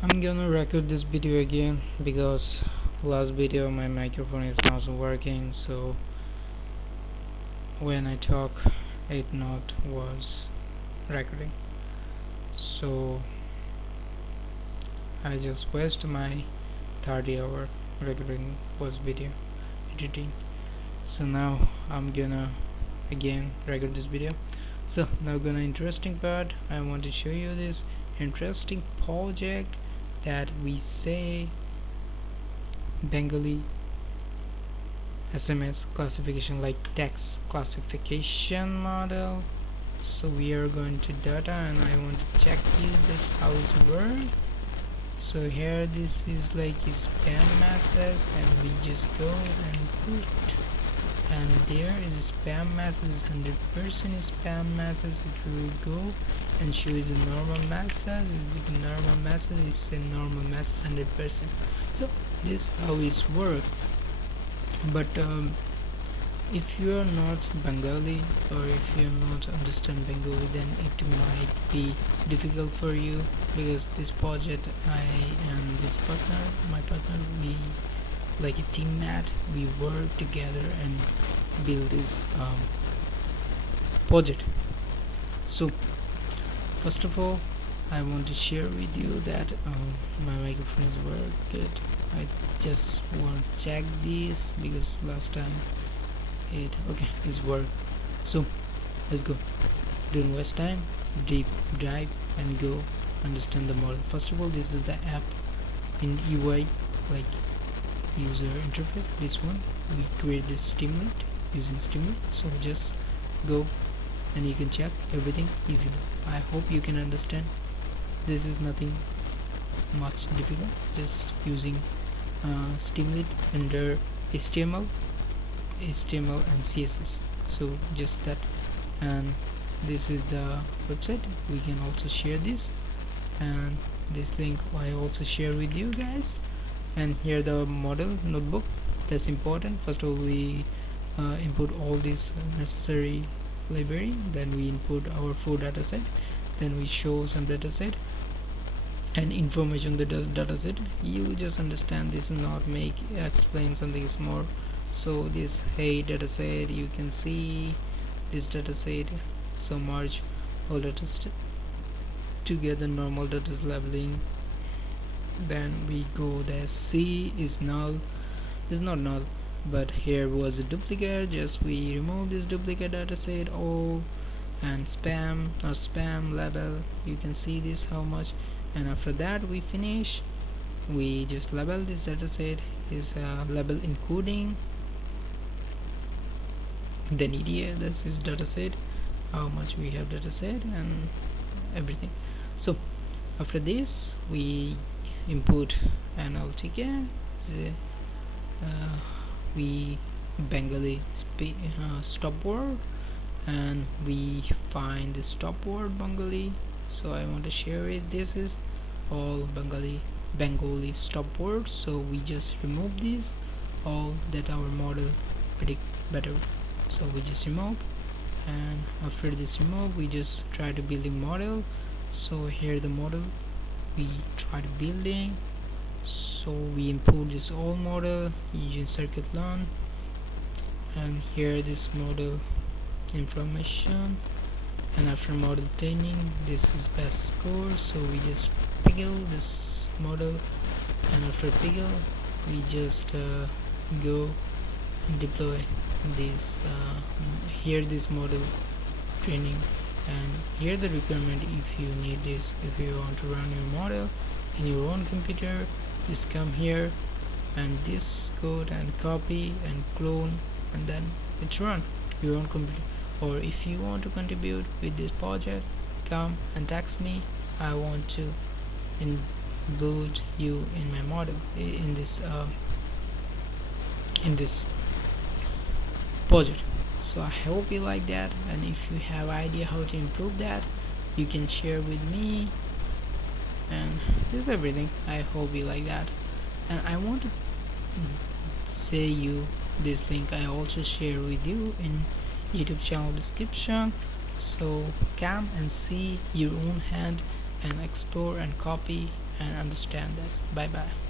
I'm gonna record this video again because last video my microphone is not working, so when I talk it not was recording, so I just waste my 30-hour recording was video editing. So now I'm gonna again record this video. So now gonna interesting part. I want to show you this interesting project that we say Bengali SMS classification, like text classification model. So we are going to data and I want to check you this how it works. So here this is like a spam message and we just go and put, and there is a spam message, 100% spam message. If we go and show is a normal message, if the normal message is a normal message 100%. So this how it works. But if you are not Bengali or if you are not understand Bengali, then it might be difficult for you, because this project I and this partner, my partner, we like a teammate, we work together and build this project. So first of all I want to share with you that my microphone is very good. I just want to check this because last time it's work. So let's go, don't waste time, deep dive and go understand the model. First of all, this is the app in UI, like user interface. This one we create this Streamlit using Streamlit. So just go and you can check everything easily. I hope you can understand. This is nothing much difficult, just using Streamlit under HTML and CSS. So just that, and this is the website. We can also share this, and this link I also share with you guys. And here the model notebook, that's important. First of all, we input all this necessary library, then we input our 4 dataset, then we show some dataset and information the dataset. You just understand this, not make explain something is more. So this hey dataset, you can see this dataset. So merge all dataset together, normal data labeling. Then we go there, C is null, is not null, but here was a duplicate, just we remove this duplicate dataset all, and spam or spam label, you can see this how much. And after that we finish, we just label this dataset is label encoding, then EDA, this is dataset, how much we have dataset and everything. So after this we input NLTK, we Bengali stop word, and we find the stop word Bengali. So I want to share it. This is all Bengali stop words, so we just remove these all that our model predict better. So we just remove, and after this remove we just try to building model. So here the model we try to building. So we import this all model using Scikit-learn, and here this model information, and after model training this is best score. So we just pickle this model, and after pickle we just go and deploy this here this model training. And here the requirement, if you need this, if you want to run your model in your own computer, just come here and this code and copy and clone, and then it's run your own computer. Or if you want to contribute with this project, come and text me, I want to include you in my model in this project. So I hope you like that, and if you have idea how to improve that, you can share with me. And this is everything. I hope you like that. And I want to say you this link I also share with you in YouTube channel description. So come and see your own hand and explore and copy and understand that. Bye bye.